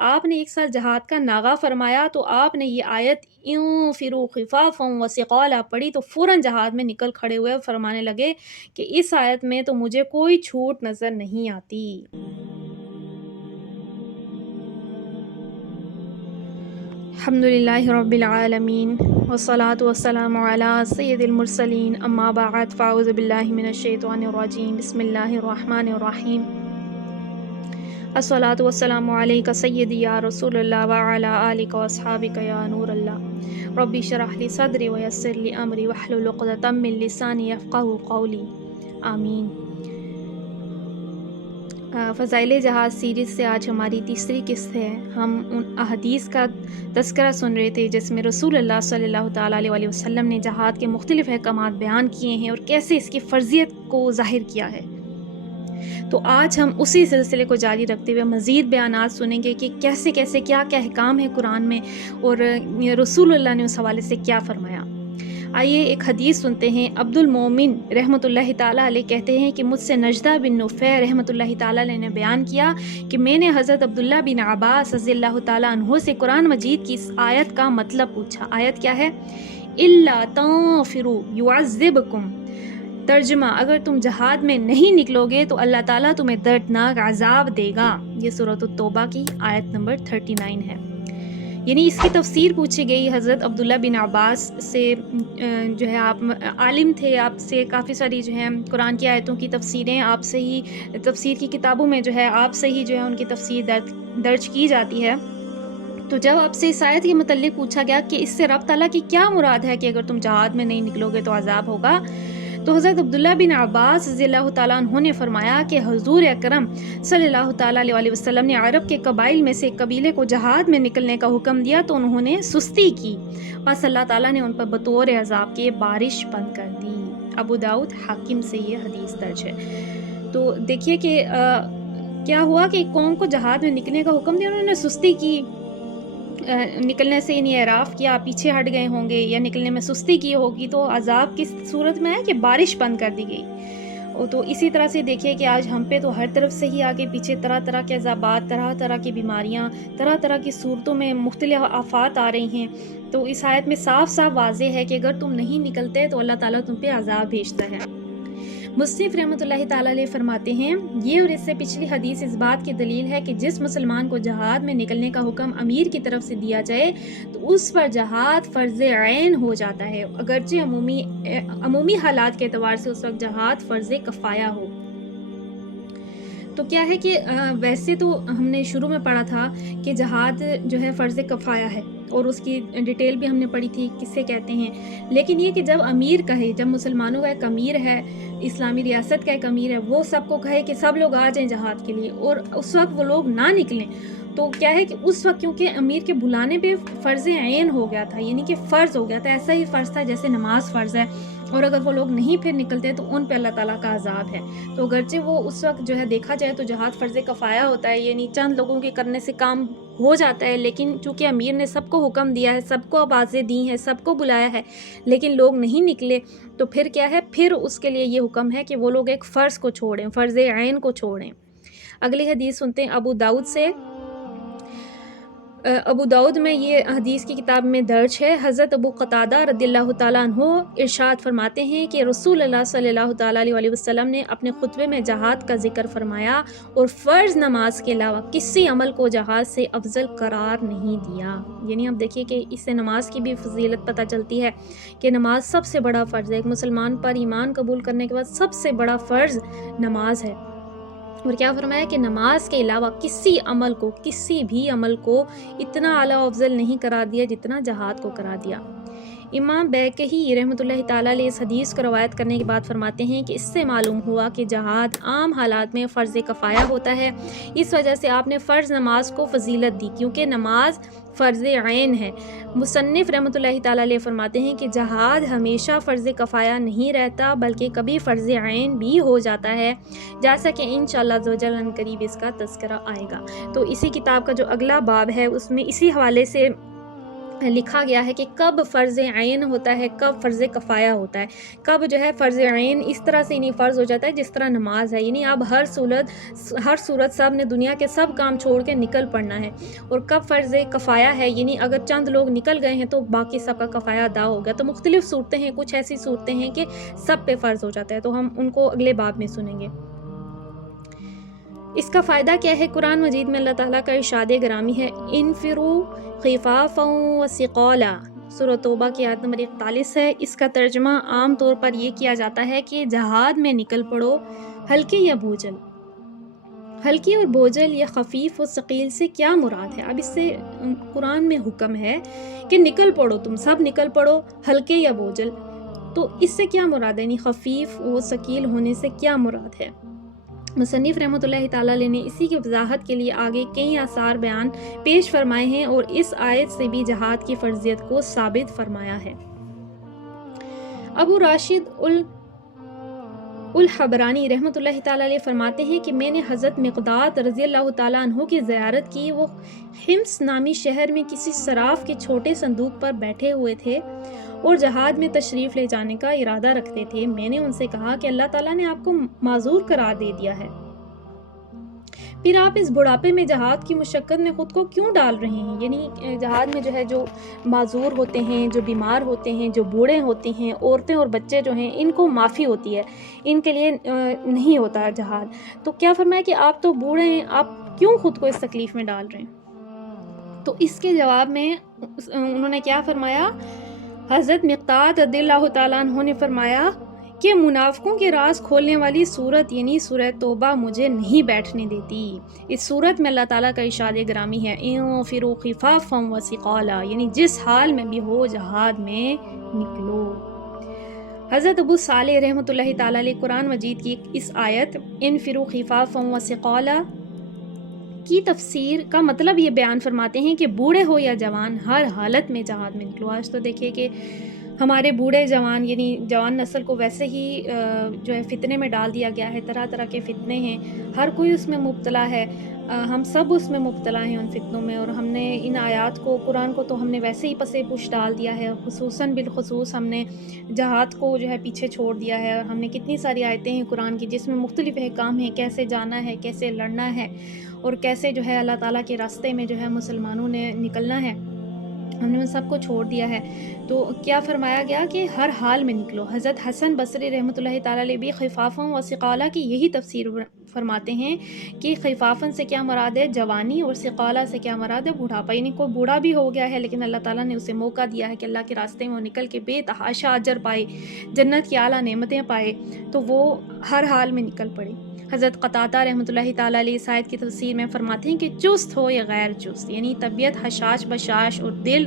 آپ نے ایک سال جہاد کا ناغہ فرمایا تو آپ نے یہ آیت انفروا خفافا وثقالا پڑھی تو فوراً جہاد میں نکل کھڑے ہوئے اور فرمانے لگے کہ اس آیت میں تو مجھے کوئی چھوٹ نظر نہیں آتی۔ الحمدللہ رب العالمین والصلاة والسلام علی سید المرسلین اما بعد فاعوذ باللہ من الشیطان الرجیم بسم اللہ الرحمن الرحیم الصلاة والسلام علیک سیدی یا رسول اللہ وعلی آلک واصحابک یا نور اللہ ربی اشرح لی صدری ویسر لی امری واحلل عقدۃ من لسانی یفقہوا قولی آمین۔ فضائل جہاد سیریز سے آج ہماری تیسری قسط ہے۔ ہم ان احادیث کا تذکرہ سن رہے تھے جس میں رسول اللہ صلی اللہ تعالیٰ علیہ وسلم نے جہاد کے مختلف احکامات بیان کیے ہیں اور کیسے اس کی فرضیت کو ظاہر کیا ہے۔ تو آج ہم اسی سلسلے کو جاری رکھتے ہوئے مزید بیانات سنیں گے کہ کیسے کیسے کیا کیا احکام ہے قرآن میں اور رسول اللہ نے اس حوالے سے کیا فرمایا۔ آئیے ایک حدیث سنتے ہیں۔ عبد المومن رحمۃ اللہ تعالیٰ علیہ کہتے ہیں کہ مجھ سے نجدہ بن نفع رحمۃ اللہ تعالیٰ علیہ نے بیان کیا کہ میں نے حضرت عبداللہ بن عباس رضی اللہ تعالیٰ عنہ سے قرآن مجید کی اس آیت کا مطلب پوچھا۔ آیت کیا ہے؟ الا تنفروا يعذبكم، ترجمہ اگر تم جہاد میں نہیں نکلو گے تو اللہ تعالیٰ تمہیں دردناک عذاب دے گا۔ یہ سورۃ التوبہ کی آیت نمبر 39 ہے۔ یعنی اس کی تفسیر پوچھی گئی حضرت عبداللہ بن عباس سے، جو ہے آپ عالم تھے، آپ سے کافی ساری جو ہے قرآن کی آیتوں کی تفسیریں آپ سے ہی تفسیر کی کتابوں میں جو ہے آپ سے ہی جو ہے ان کی تفسیر درج کی جاتی ہے۔ تو جب آپ سے اس آیت کے متعلق پوچھا گیا کہ اس سے رب تعالیٰ کی کیا مراد ہے کہ اگر تم جہاد میں نہیں نکلو گے تو عذاب ہوگا، تو حضرت عبداللہ بن عباس رضی اللہ تعالیٰ عنہ نے فرمایا کہ حضور اکرم صلی اللہ تعالیٰ علیہ وسلم نے عرب کے قبائل میں سے ایک قبیلے کو جہاد میں نکلنے کا حکم دیا تو انہوں نے سستی کی، بس اللہ تعالیٰ نے ان پر بطور عذاب کے بارش بند کر دی۔ ابو داؤد حاکم سے یہ حدیث درج ہے۔ تو دیکھیے کہ کیا ہوا کہ قوم کو جہاد میں نکلنے کا حکم دیا، انہوں نے سستی کی، نکلنے سے یعنی اعراف کیا، پیچھے ہٹ گئے ہوں گے یا نکلنے میں سستی کی ہوگی، تو عذاب کس صورت میں ہے کہ بارش بند کر دی گئی۔ تو اسی طرح سے دیکھیے کہ آج ہم پہ تو ہر طرف سے ہی آگے پیچھے طرح طرح کے عذابات، طرح طرح کی بیماریاں، طرح طرح کی صورتوں میں مختلف آفات آ رہی ہیں۔ تو اس آیت میں صاف صاف واضح ہے کہ اگر تم نہیں نکلتے تو اللہ تعالیٰ تم پہ عذاب بھیجتا ہے۔ مصنف رحمۃ اللہ تعالیٰ علیہ فرماتے ہیں یہ اور اس سے پچھلی حدیث اس بات کی دلیل ہے کہ جس مسلمان کو جہاد میں نکلنے کا حکم امیر کی طرف سے دیا جائے تو اس پر جہاد فرض عین ہو جاتا ہے، اگرچہ عمومی حالات کے اعتبار سے اس وقت جہاد فرض کفایہ ہو۔ تو کیا ہے کہ ویسے تو ہم نے شروع میں پڑھا تھا کہ جہاد جو ہے فرض کفایہ ہے اور اس کی ڈیٹیل بھی ہم نے پڑھی تھی کسے کہتے ہیں، لیکن یہ کہ جب امیر کہے، جب مسلمانوں کا ایک امیر ہے، اسلامی ریاست کا ایک امیر ہے، وہ سب کو کہے کہ سب لوگ آ جائیں جہاد کے لیے اور اس وقت وہ لوگ نہ نکلیں، تو کیا ہے کہ اس وقت کیونکہ امیر کے بلانے پہ فرض عین ہو گیا تھا، یعنی کہ فرض ہو گیا تھا، ایسا ہی فرض تھا جیسے نماز فرض ہے، اور اگر وہ لوگ نہیں پھر نکلتے تو ان پہ اللہ تعالیٰ کا عذاب ہے۔ تو اگرچہ وہ اس وقت جو ہے دیکھا جائے تو جہاد فرض کفایہ ہوتا ہے، یعنی چند لوگوں کے کرنے سے کام ہو جاتا ہے، لیکن چونکہ امیر نے سب کو حکم دیا ہے، سب کو آوازیں دی ہیں، سب کو بلایا ہے، لیکن لوگ نہیں نکلے، تو پھر کیا ہے، پھر اس کے لیے یہ حکم ہے کہ وہ لوگ ایک فرض کو چھوڑیں، فرض عین کو چھوڑیں۔ اگلی حدیث سنتے ہیں ابو داؤد سے۔ ابو داؤد میں یہ حدیث کی کتاب میں درج ہے۔ حضرت ابو قتادہ رضی اللہ تعالیٰ عنہ ارشاد فرماتے ہیں کہ رسول اللہ صلی اللہ تعالیٰ علیہ وسلم نے اپنے خطبے میں جہاد کا ذکر فرمایا اور فرض نماز کے علاوہ کسی عمل کو جہاد سے افضل قرار نہیں دیا۔ یعنی اب دیکھیے کہ اس سے نماز کی بھی فضیلت پتہ چلتی ہے کہ نماز سب سے بڑا فرض ہے، ایک مسلمان پر ایمان قبول کرنے کے بعد سب سے بڑا فرض نماز ہے۔ اور کیا فرمایا کہ نماز کے علاوہ کسی بھی عمل کو اتنا اعلیٰ افضل نہیں قرار دیا جتنا جہاد کو قرار دیا۔ امام بیہقی رحمۃ اللہ تعالیٰ علیہ اس حدیث کو روایت کرنے کے بعد فرماتے ہیں کہ اس سے معلوم ہوا کہ جہاد عام حالات میں فرض کفایہ ہوتا ہے، اس وجہ سے آپ نے فرض نماز کو فضیلت دی کیونکہ نماز فرض عین ہے۔ مصنف رحمۃ اللہ تعالیٰ علیہ فرماتے ہیں کہ جہاد ہمیشہ فرض کفایہ نہیں رہتا بلکہ کبھی فرض عین بھی ہو جاتا ہے، جیسا کہ انشاءاللہ عز و جل ان قریب اس کا تذکرہ آئے گا۔ تو اسی کتاب کا جو اگلا باب ہے اس میں اسی حوالے سے لکھا گیا ہے کہ کب فرض عین ہوتا ہے، کب فرض کفایہ ہوتا ہے، کب جو ہے فرض عین اس طرح سے نہیں فرض ہو جاتا ہے جس طرح نماز ہے، یعنی اب ہر صورت سب نے دنیا کے سب کام چھوڑ کے نکل پڑنا ہے، اور کب فرض کفایہ ہے، یعنی اگر چند لوگ نکل گئے ہیں تو باقی سب کا کفایہ ادا ہو گیا۔ تو مختلف صورتیں ہیں، کچھ ایسی صورتیں ہیں کہ سب پہ فرض ہو جاتا ہے، تو ہم ان کو اگلے باب میں سنیں گے۔ اس کا فائدہ کیا ہے؟ قرآن مجید میں اللہ تعالیٰ کا ارشاد گرامی ہے، انفروا خفافا وثقالا، سورۃ توبہ کی آیت نمبر 41 ہے۔ اس کا ترجمہ عام طور پر یہ کیا جاتا ہے کہ جہاد میں نکل پڑو ہلکے یا بوجھل۔ ہلکی اور بوجھل یا خفیف و ثقیل سے کیا مراد ہے؟ اب اس سے قرآن میں حکم ہے کہ نکل پڑو، تم سب نکل پڑو، ہلکے یا بوجھل۔ تو اس سے کیا مراد ہے؟ یعنی خفیف و ثقیل ہونے سے کیا مراد ہے؟ مصنف رحمۃ اللہ تعالیٰ علیہ نے اسی کی وضاحت کے لیے آگے کئی آثار بیان پیش فرمائے ہیں اور اس آیت سے بھی جہاد کی فرضیت کو ثابت فرمایا ہے۔ ابو راشد الحبرانی رحمۃ اللہ تعالیٰ علیہ فرماتے ہیں کہ میں نے حضرت مقداد رضی اللہ تعالیٰ عنہ کی زیارت کی۔ وہ حمص نامی شہر میں کسی صراف کے چھوٹے صندوق پر بیٹھے ہوئے تھے اور جہاد میں تشریف لے جانے کا ارادہ رکھتے تھے۔ میں نے ان سے کہا کہ اللہ تعالیٰ نے آپ کو معذور قرار دے دیا ہے، پھر آپ اس بڑھاپے میں جہاد کی مشقت میں خود کو کیوں ڈال رہے ہیں؟ یعنی جہاد میں جو ہے جو معذور ہوتے ہیں، جو بیمار ہوتے ہیں، جو بوڑھے ہوتے ہیں، عورتیں اور بچے جو ہیں، ان کو معافی ہوتی ہے، ان کے لیے نہیں ہوتا جہاد۔ تو کیا فرمایا کہ آپ تو بوڑھے ہیں، آپ کیوں خود کو اس تکلیف میں ڈال رہے ہیں؟ تو اس کے جواب میں انہوں نے کیا فرمایا؟ حضرت مقداد رضی اللہ تعالیٰ عنہ نے فرمایا کہ منافقوں کے راز کھولنے والی صورت یعنی سورہ توبہ مجھے نہیں بیٹھنے دیتی۔ اس صورت میں اللہ تعالیٰ کا ارشاد گرامی ہے، انفروا خفافا وثقالا، یعنی جس حال میں بھی ہو جہاد میں نکلو۔ حضرت ابو صالح رحمۃ اللہ تعالیٰ علیہ قرآن مجید کی اس آیت انفروا خفافا وثقالا کی تفسیر کا مطلب یہ بیان فرماتے ہیں کہ بوڑھے ہو یا جوان، ہر حالت میں جہاد میں نکلو۔ آج تو دیکھیے کہ ہمارے بوڑھے جوان یعنی جوان نسل کو ویسے ہی جو ہے فتنے میں ڈال دیا گیا ہے، طرح طرح کے فتنے ہیں، ہر کوئی اس میں مبتلا ہے، ہم سب اس میں مبتلا ہیں ان فتنوں میں، اور ہم نے ان آیات کو، قرآن کو تو ہم نے ویسے ہی پسے پش ڈال دیا ہے، خصوصاً بالخصوص ہم نے جہاد کو جو ہے پیچھے چھوڑ دیا ہے، اور ہم نے کتنی ساری آیتیں ہیں قرآن کی جس میں مختلف احکام ہیں، کیسے جانا ہے، کیسے لڑنا ہے، اور کیسے جو ہے اللہ تعالیٰ کے راستے میں جو ہے مسلمانوں نے نکلنا ہے، ہم نے ان سب کو چھوڑ دیا ہے۔ تو کیا فرمایا گیا کہ ہر حال میں نکلو۔ حضرت حسن بصری رحمۃ اللہ تعالیٰ علیہ بھی خفافا و ثقالا کی یہی تفسیر فرماتے ہیں کہ خفافن سے کیا مراد ہے؟ جوانی، اور ثقالا سے کیا مراد ہے؟ بڑھاپا، یعنی کوئی بوڑھا بھی ہو گیا ہے لیکن اللہ تعالیٰ نے اسے موقع دیا ہے کہ اللہ کے راستے میں وہ نکل کے بے تحاشا اجر پائے، جنت کی اعلیٰ نعمتیں پائے، تو وہ ہر حال میں نکل پڑے۔ حضرت قتادہ رحمۃ اللہ تعالیٰ علیہ اس آیت کی تفسیر میں فرماتے ہیں کہ چست ہو یا غیر چست، یعنی طبیعت حشاش بشاش اور دل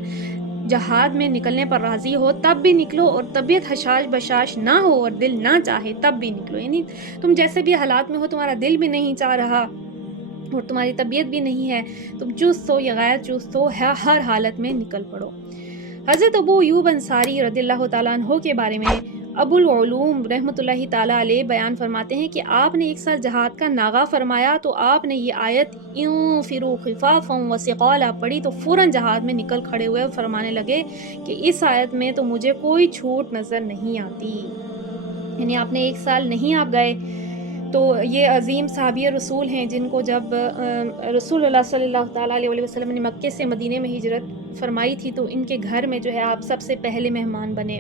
جہاد میں نکلنے پر راضی ہو تب بھی نکلو، اور طبیعت حشاش بشاش نہ ہو اور دل نہ چاہے تب بھی نکلو، یعنی تم جیسے بھی حالات میں ہو، تمہارا دل بھی نہیں چاہ رہا اور تمہاری طبیعت بھی نہیں ہے، تم چست ہو یا غیر چست ہو، ہر حالت میں نکل پڑو۔ حضرت ابو ایوب انصاری رضی اللہ تعالیٰ عنہ کے بارے میں ابو العلوم رحمۃ اللہ تعالیٰ علیہ بیان فرماتے ہیں کہ آپ نے ایک سال جہاد کا ناغہ فرمایا تو آپ نے یہ آیت انفروا خفافا وثقالا پڑھی تو فوراً جہاد میں نکل کھڑے ہوئے اور فرمانے لگے کہ اس آیت میں تو مجھے کوئی چھوٹ نظر نہیں آتی۔ یعنی آپ نے ایک سال نہیں آپ گئے، تو یہ عظیم صحابی رسول ہیں جن کو جب رسول اللہ صلی اللہ تعالیٰ علیہ وسلم نے مکے سے مدینے میں ہجرت فرمائی تھی تو ان کے گھر میں جو ہے آپ سب سے پہلے مہمان بنے۔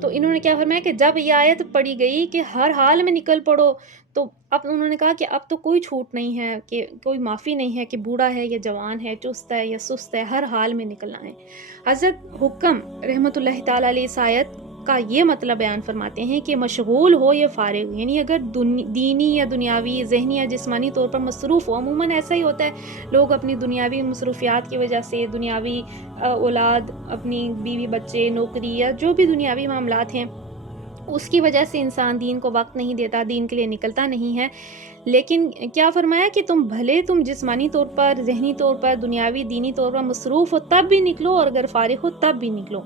تو انہوں نے کیا فرمایا کہ جب یہ آیت پڑھی گئی کہ ہر حال میں نکل پڑو، تو اب انہوں نے کہا کہ اب تو کوئی چھوٹ نہیں ہے، کہ کوئی معافی نہیں ہے کہ بوڑھا ہے یا جوان ہے، چست ہے یا سست ہے، ہر حال میں نکلنا ہے۔ حضرت حکم رحمۃ اللہ تعالیٰ علیہ اس آیت کا یہ مطلب بیان فرماتے ہیں کہ مشغول ہو یا فارغ، یعنی اگر دینی یا دنیاوی، ذہنی یا جسمانی طور پر مصروف ہو، عموماً ایسا ہی ہوتا ہے، لوگ اپنی دنیاوی مصروفیات کی وجہ سے، دنیاوی اولاد، اپنی بیوی بچے، نوکری یا جو بھی دنیاوی معاملات ہیں، اس کی وجہ سے انسان دین کو وقت نہیں دیتا، دین کے لیے نکلتا نہیں ہے۔ لیکن کیا فرمایا کہ تم جسمانی طور پر، ذہنی طور پر، دنیاوی دینی طور پر مصروف ہو تب بھی نکلو، اور اگر فارغ ہو تب بھی نکلو۔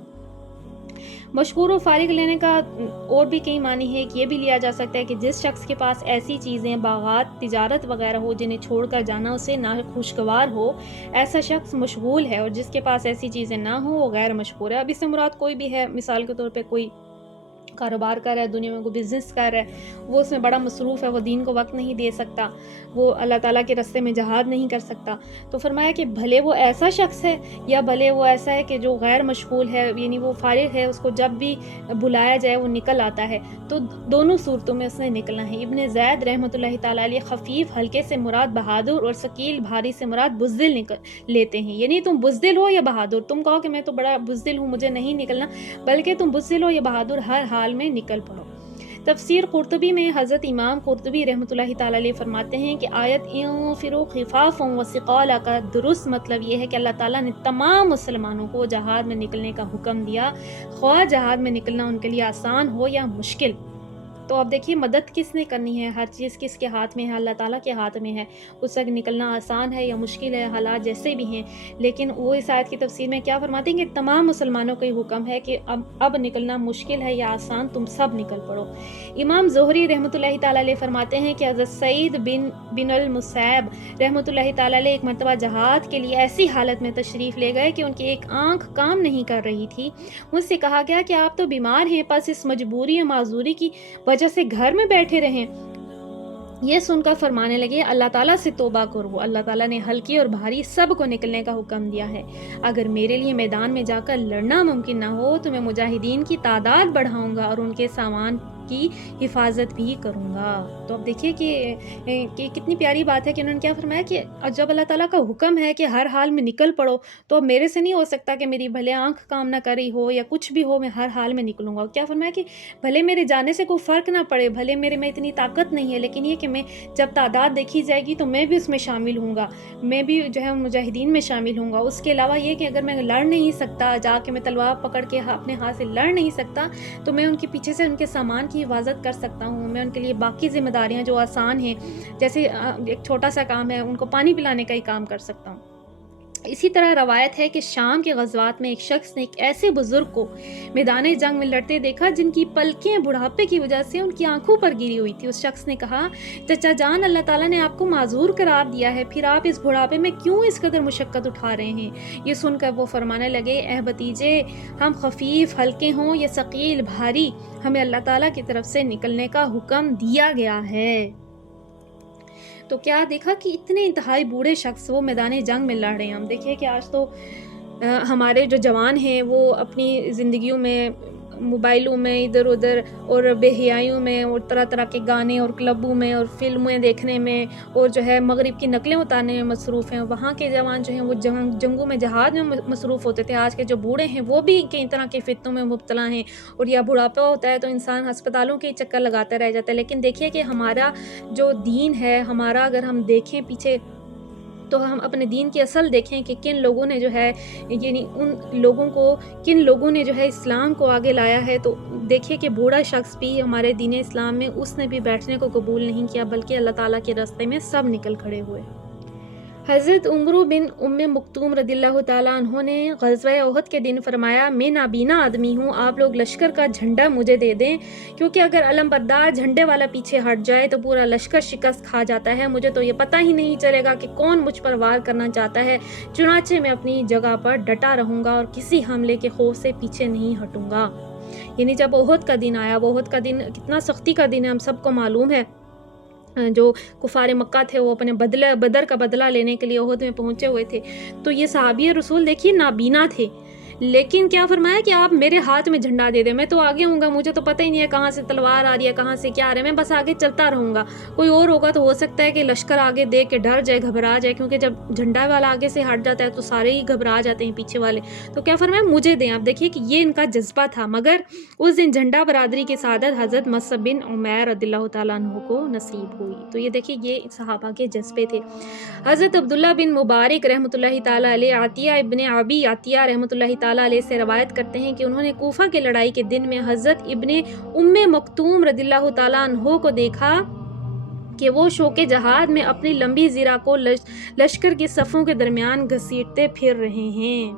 مشکور و فارغ لینے کا اور بھی کئی معنی ہے کہ یہ بھی لیا جا سکتا ہے کہ جس شخص کے پاس ایسی چیزیں، باغات، تجارت وغیرہ ہو جنہیں چھوڑ کر جانا اسے ناخوشگوار ہو، ایسا شخص مشغول ہے، اور جس کے پاس ایسی چیزیں نہ ہوں وہ غیر مشکور ہے۔ اب اس سے مراد کوئی بھی ہے، مثال کے طور پہ کوئی کاروبار کر رہا ہے، دنیا میں کوئی بزنس کر رہا ہے، وہ اس میں بڑا مصروف ہے، وہ دین کو وقت نہیں دے سکتا، وہ اللہ تعالیٰ کے راستے میں جہاد نہیں کر سکتا، تو فرمایا کہ بھلے وہ ایسا شخص ہے یا بھلے وہ ایسا ہے کہ جو غیر مشغول ہے، یعنی وہ فارغ ہے، اس کو جب بھی بلایا جائے وہ نکل آتا ہے، تو دونوں صورتوں میں اس نے نکلنا ہے۔ ابن زید رحمۃ اللہ تعالیٰ علیہ خفیف ہلکے سے مراد بہادر اور ثقیل بھاری سے مراد بزدل لیتے ہیں، یعنی تم بزدل ہو یا بہادر، تم کہو کہ میں تو بڑا بزدل ہوں، مجھے نہیں نکلنا، بلکہ تم بزدل ہو یا بہادر ہر حال میں نکل پڑو۔ تفسیر قرطبی میں حضرت امام قرطبی رحمۃ اللہ تعالیٰ علیہ فرماتے ہیں کہ آیت انفروا خفافا وثقالا کا درست مطلب یہ ہے کہ اللہ تعالیٰ نے تمام مسلمانوں کو جہاد میں نکلنے کا حکم دیا، خواہ جہاد میں نکلنا ان کے لیے آسان ہو یا مشکل۔ تو اب دیکھیے مدد کس نے کرنی ہے، ہر چیز کس کے ہاتھ میں ہے، اللہ تعالیٰ کے ہاتھ میں ہے، اس تک نکلنا آسان ہے یا مشکل ہے، حالات جیسے بھی ہیں، لیکن وہ اس آیت کی تفسیر میں کیا فرماتے ہیں کہ تمام مسلمانوں کا یہ حکم ہے کہ اب نکلنا مشکل ہے یا آسان، تم سب نکل پڑو۔ امام زہری رحمۃ اللہ تعالیٰ علیہ فرماتے ہیں کہ حضرت سعید بن المسیب رحمۃ اللہ تعالیٰ علیہ ایک مرتبہ جہاد کے لیے ایسی حالت میں تشریف لے گئے کہ ان کی ایک آنکھ کام نہیں کر رہی تھی۔ مجھ سے کہا گیا کہ آپ تو بیمار ہیں، پس اس مجبوری اور معذوری کی وجہ سے گھر میں بیٹھے رہیں۔ یہ سن کر فرمانے لگے اللہ تعالیٰ سے توبہ کرو، اللہ تعالیٰ نے ہلکی اور بھاری سب کو نکلنے کا حکم دیا ہے، اگر میرے لیے میدان میں جا کر لڑنا ممکن نہ ہو تو میں مجاہدین کی تعداد بڑھاؤں گا اور ان کے سامان کی حفاظت بھی کروں گا۔ تو اب دیکھیے کہ کتنی پیاری بات ہے کہ انہوں نے کیا فرمایا کہ جب اللہ تعالیٰ کا حکم ہے کہ ہر حال میں نکل پڑو، تو اب میرے سے نہیں ہو سکتا کہ میری بھلے آنکھ کام نہ کری ہو یا کچھ بھی ہو، میں ہر حال میں نکلوں گا۔ کیا فرمایا کہ بھلے میرے جانے سے کوئی فرق نہ پڑے، بھلے میرے میں اتنی طاقت نہیں ہے، لیکن یہ کہ میں جب تعداد دیکھی جائے گی تو میں بھی اس میں شامل ہوں گا، میں بھی جو ہے مجاہدین میں شامل ہوں گا۔ اس کے علاوہ یہ کہ اگر میں لڑ نہیں سکتا، جا کے میں تلوار پکڑ کے اپنے ہاتھ سے لڑ نہیں سکتا، تو میں ان کے پیچھے سے ان کے سامان کی حفاظت کر سکتا ہوں، میں ان کے لیے باقی ذمہ داریاں جو آسان ہیں، جیسے ایک چھوٹا سا کام ہے، ان کو پانی پلانے کا ہی کام کر سکتا ہوں۔ اسی طرح روایت ہے کہ شام کے غزوات میں ایک شخص نے ایک ایسے بزرگ کو میدان جنگ میں لڑتے دیکھا جن کی پلکیں بڑھاپے کی وجہ سے ان کی آنکھوں پر گری ہوئی تھی۔ اس شخص نے کہا چچا جان، اللہ تعالیٰ نے آپ کو معذور قرار دیا ہے، پھر آپ اس بڑھاپے میں کیوں اس قدر مشقت اٹھا رہے ہیں؟ یہ سن کر وہ فرمانے لگے اے بھتیجے، ہم خفیف ہلکے ہوں یا ثقیل بھاری، ہمیں اللہ تعالیٰ کی طرف سے نکلنے کا حکم دیا گیا ہے۔ تو کیا دیکھا کہ اتنے انتہائی بوڑھے شخص وہ میدان جنگ میں لڑ رہے ہیں۔ ہم دیکھیں کہ آج تو ہمارے جو جوان ہیں وہ اپنی زندگیوں میں موبائلوں میں ادھر ادھر اور بے حیائیوں میں اور طرح طرح کے گانے اور کلبوں میں اور فلمیں دیکھنے میں اور جو ہے مغرب کی نقلیں اتارنے میں مصروف ہیں۔ وہاں کے جوان جو ہیں وہ جنگوں میں جہاد میں مصروف ہوتے تھے۔ آج کے جو بوڑھے ہیں وہ بھی کئی طرح کے فتنوں میں مبتلا ہیں، اور یا بڑھاپا ہوتا ہے تو انسان ہسپتالوں کے چکر لگاتا رہ جاتا ہے۔ لیکن دیکھیے کہ ہمارا جو دین ہے، ہمارا اگر ہم دیکھیں پیچھے تو ہم اپنے دین کی اصل دیکھیں کہ کن لوگوں نے جو ہے، یعنی کن لوگوں نے جو ہے اسلام کو آگے لایا ہے، تو دیکھیے کہ بوڑھا شخص بھی ہمارے دین اسلام میں اس نے بھی بیٹھنے کو قبول نہیں کیا، بلکہ اللہ تعالیٰ کے راستے میں سب نکل کھڑے ہوئے۔ حضرت عمر بن مکتوم رضی اللہ تعالیٰ عنہ نے غزوہ احد کے دن فرمایا میں نابینا آدمی ہوں، آپ لوگ لشکر کا جھنڈا مجھے دے دیں، کیونکہ اگر علم بردار جھنڈے والا پیچھے ہٹ جائے تو پورا لشکر شکست کھا جاتا ہے، مجھے تو یہ پتہ ہی نہیں چلے گا کہ کون مجھ پر وار کرنا چاہتا ہے، چنانچہ میں اپنی جگہ پر ڈٹا رہوں گا اور کسی حملے کے خوف سے پیچھے نہیں ہٹوں گا۔ یعنی جب احد کا دن آیا، وہ احد کا دن کتنا سختی کا دن ہے، ہم سب کو معلوم ہے۔ جو کفار مکہ تھے وہ اپنے بدر کا بدلہ لینے کے لیے احد میں پہنچے ہوئے تھے، تو یہ صحابی رسول دیکھیے نابینا تھے، لیکن کیا فرمایا کہ آپ میرے ہاتھ میں جھنڈا دے دیں، میں تو آگے ہوں گا، مجھے تو پتہ ہی نہیں ہے کہاں سے تلوار آ رہی ہے، کہاں سے کیا آ رہا ہے، میں بس آگے چلتا رہوں گا۔ کوئی اور ہوگا تو ہو سکتا ہے کہ لشکر آگے دیکھ کے ڈر جائے، گھبرا جائے، کیونکہ جب جھنڈا والا آگے سے ہٹ جاتا ہے تو سارے ہی گھبرا جاتے ہیں پیچھے والے۔ تو کیا فرمایا مجھے دیں۔ آپ دیکھیے کہ یہ ان کا جذبہ تھا، مگر اس دن جھنڈا برادری کی سعادت حضرت مصعب بن عمیر رضی اللہ تعالیٰ عنہ کو نصیب ہوئی۔ تو یہ دیکھیے یہ صحابہ کے جذبے تھے۔ حضرت عبداللہ بن مبارک رحمۃ اللہ تعالیٰ علیہ عطیہ ابن ابی عطیہ رحمۃ اللہ تعالیٰ علیہ سے روایت کرتے ہیں کہ انہوں نے کوفہ کی لڑائی کے دن میں حضرت ابن مکتوم رضی اللہ تعالیٰ عنہ کو دیکھا کہ وہ شوق جہاد میں اپنی لمبی زرہ کو لشکر کی صفوں کے درمیان گھسیٹتے پھر رہے ہیں۔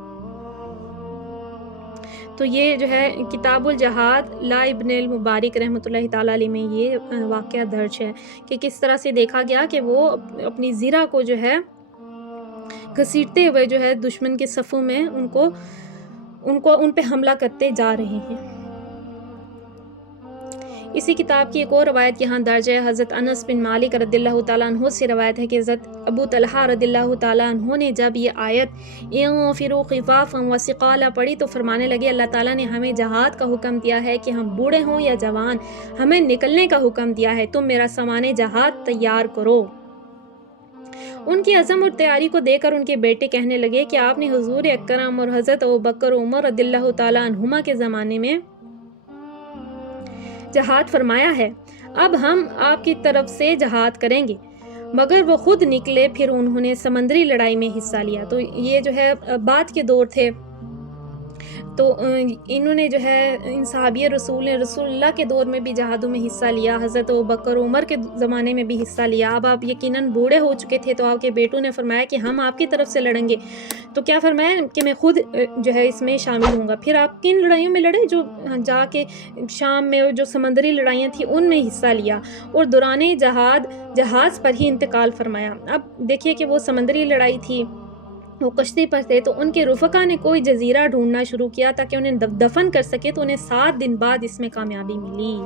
تو یہ جو ہے کتاب الجہاد لا ابن المبارک رحمۃ اللہ تعالیٰ علیہ میں یہ واقعہ درج ہے کہ کس طرح سے دیکھا گیا کہ وہ اپنی زرہ کو جو ہے گھسیٹتے ہوئے جو ہے دشمن کے صفوں میں ان پہ حملہ کرتے جا رہے ہیں۔ اسی کتاب کی ایک اور روایت یہاں درج ہے۔ حضرت انس بن مالک رضی اللہ تعالیٰ عنہ سے روایت ہے کہ حضرت ابو طلحہ رضی اللہ تعالیٰ عنہ نے جب یہ آیت انفروا خفافا وثقالا پڑھی تو فرمانے لگے اللہ تعالیٰ نے ہمیں جہاد کا حکم دیا ہے کہ ہم بوڑھے ہوں یا جوان، ہمیں نکلنے کا حکم دیا ہے، تم میرا سامان جہاد تیار کرو۔ ان کی عزم اور تیاری کو دیکھ کر ان کے بیٹے کہنے لگے کہ آپ نے حضور اکرم اور حضرت ابوبکر عمر رضی اللہ تعالیٰ عنہما کے زمانے میں جہاد فرمایا ہے، اب ہم آپ کی طرف سے جہاد کریں گے۔ مگر وہ خود نکلے، پھر انہوں نے سمندری لڑائی میں حصہ لیا۔ تو یہ جو ہے بعد کے دور تھے، تو انہوں نے جو ہے ان صحابی رسول اللہ کے دور میں بھی جہادوں میں حصہ لیا، حضرت ابوبکر عمر کے زمانے میں بھی حصہ لیا۔ اب آپ یقیناً بوڑھے ہو چکے تھے، تو آپ کے بیٹوں نے فرمایا کہ ہم آپ کی طرف سے لڑیں گے۔ تو کیا فرمایا کہ میں خود جو ہے اس میں شامل ہوں گا۔ پھر آپ کن لڑائیوں میں لڑے؟ جو جا کے شام میں جو سمندری لڑائیاں تھیں ان میں حصہ لیا، اور دوران جہاز پر ہی انتقال فرمایا۔ اب دیکھیے کہ وہ سمندری لڑائی تھی، وہ کشتی پر تھے، تو ان کے رفقا نے کوئی جزیرہ ڈھونڈنا شروع کیا تاکہ انہیں دفن کر سکے، تو انہیں 7 دن بعد اس میں کامیابی ملی،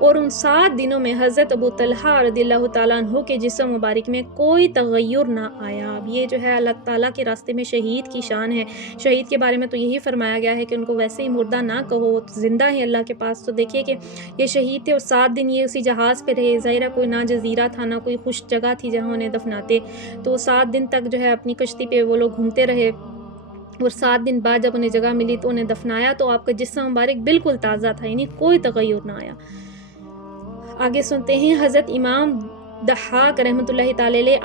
اور ان 7 دنوں میں حضرت ابو طلحہ رضی اللہ تعالیٰ عنہ کے جسم مبارک میں کوئی تغیر نہ آیا۔ اب یہ جو ہے اللہ تعالیٰ کے راستے میں شہید کی شان ہے۔ شہید کے بارے میں تو یہی فرمایا گیا ہے کہ ان کو ویسے ہی مردہ نہ کہو، وہ زندہ ہے اللہ کے پاس۔ تو دیکھیے کہ یہ شہید تھے اور 7 دن یہ اسی جہاز پہ رہے، ظاہرہ کوئی نہ جزیرہ تھا نہ کوئی خوش جگہ تھی جہاں انہیں دفناتے، تو 7 دن تک جو ہے اپنی کشتی پہ وہ لوگ گھومتے رہے، اور 7 دن بعد جب انہیں جگہ ملی تو انہیں دفنایا، تو آپ کا جسم مبارک بالکل تازہ تھا، یعنی کوئی تغیر نہ آیا۔ آگے سنتے ہیں حضرت امام ضحاک رحمۃ اللہ تعالی علیہ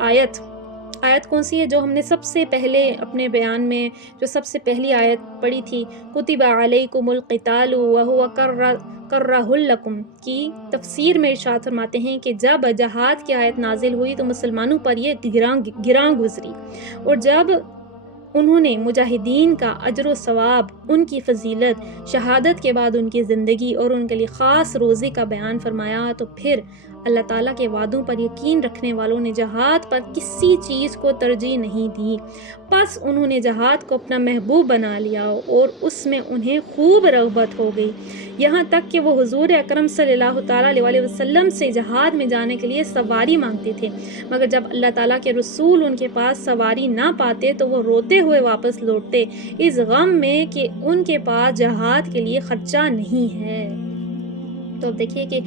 آیت کون سی ہے جو ہم نے سب سے پہلے اپنے بیان میں جو سب سے پہلی آیت پڑھی تھی، کتب علیکم القتال وہو کرہ لکم کی تفسیر میں ارشاد فرماتے ہیں کہ جب جہاد کی آیت نازل ہوئی تو مسلمانوں پر یہ گراں گزری، اور جب انہوں نے مجاہدین کا اجر و ثواب، ان کی فضیلت، شہادت کے بعد ان کی زندگی اور ان کے لیے خاص روزے کا بیان فرمایا، تو پھر اللہ تعالیٰ کے وعدوں پر یقین رکھنے والوں نے جہاد پر کسی چیز کو ترجیح نہیں دی، بس انہوں نے جہاد کو اپنا محبوب بنا لیا اور اس میں انہیں خوب رغبت ہو گئی، یہاں تک کہ وہ حضور اکرم صلی اللہ تعالیٰ علیہ وسلم سے جہاد میں جانے کے لیے سواری مانگتے تھے، مگر جب اللہ تعالیٰ کے رسول ان کے پاس سواری نہ پاتے تو وہ روتے ہوئے واپس لوٹتے، اس غم میں کہ ان کے پاس جہاد کے لیے خرچہ نہیں ہے۔ تو اب دیکھیے کہ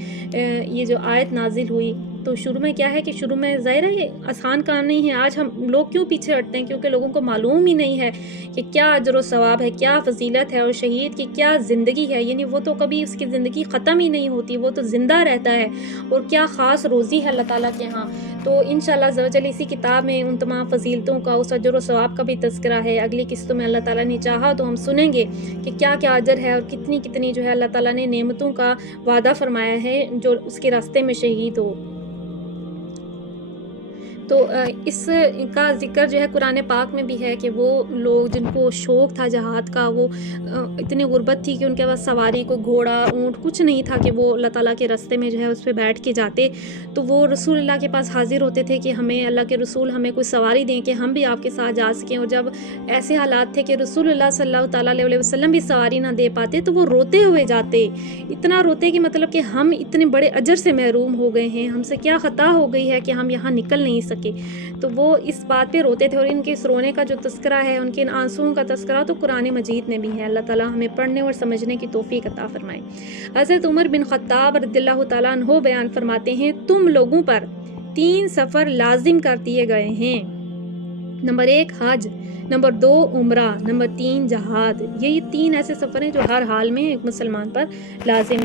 یہ جو آیت نازل ہوئی تو شروع میں کیا ہے کہ شروع میں ظاہر ہے یہ آسان کام نہیں ہے۔ آج ہم لوگ کیوں پیچھے ہٹتے ہیں؟ کیونکہ لوگوں کو معلوم ہی نہیں ہے کہ کیا اجر و ثواب ہے، کیا فضیلت ہے، اور شہید کی کیا زندگی ہے، یعنی وہ تو کبھی اس کی زندگی ختم ہی نہیں ہوتی، وہ تو زندہ رہتا ہے، اور کیا خاص روزی ہے اللہ تعالیٰ کے ہاں۔ تو انشاءاللہ عز و جل اسی کتاب میں ان تمام فضیلتوں کا، اس اجر و ثواب کا بھی تذکرہ ہے۔ اگلی قسطوں میں اللہ تعالیٰ نے چاہا تو ہم سنیں گے کہ کیا کیا اجر ہے اور کتنی کتنی جو ہے اللہ تعالیٰ نے نعمتوں کا وعدہ فرمایا ہے جو اس کے راستے میں شہید ہو۔ تو اس کا ذکر جو ہے قرآن پاک میں بھی ہے کہ وہ لوگ جن کو شوق تھا جہاد کا، وہ اتنی غربت تھی کہ ان کے پاس سواری کو گھوڑا اونٹ کچھ نہیں تھا کہ وہ اللہ تعالیٰ کے راستے میں جو ہے اس پہ بیٹھ کے جاتے، تو وہ رسول اللہ کے پاس حاضر ہوتے تھے کہ ہمیں اللہ کے رسول ہمیں کوئی سواری دیں کہ ہم بھی آپ کے ساتھ جا سکیں، اور جب ایسے حالات تھے کہ رسول اللہ صلی اللہ تعالیٰ علیہ وسلم بھی سواری نہ دے پاتے تو وہ روتے ہوئے جاتے، اتنا روتے کہ مطلب کہ ہم اتنے بڑے اجر سے محروم ہو گئے ہیں، ہم سے کیا خطا ہو گئی ہے کہ ہم یہاں نکل نہیں سکے، تو وہ اس بات پہ روتے تھے۔ اور ان کے اس رونے کا جو تذکرہ ہے، ان کے ان آنسوؤں کا تذکرہ تو قرآن مجید میں بھی ہے۔ اللہ تعالیٰ ہمیں پڑھنے اور سمجھنے کی توفیق عطا فرمائے۔ حضرت عمر بن خطاب رضی اللہ تعالیٰ عنہ بیان فرماتے ہیں، تم لوگوں پر 3 سفر لازم کر دیے گئے ہیں، نمبر 1 حج، نمبر 2 عمرہ، نمبر 3 جہاد۔ یہی 3 ایسے سفر ہیں جو ہر حال میں ایک مسلمان پر لازم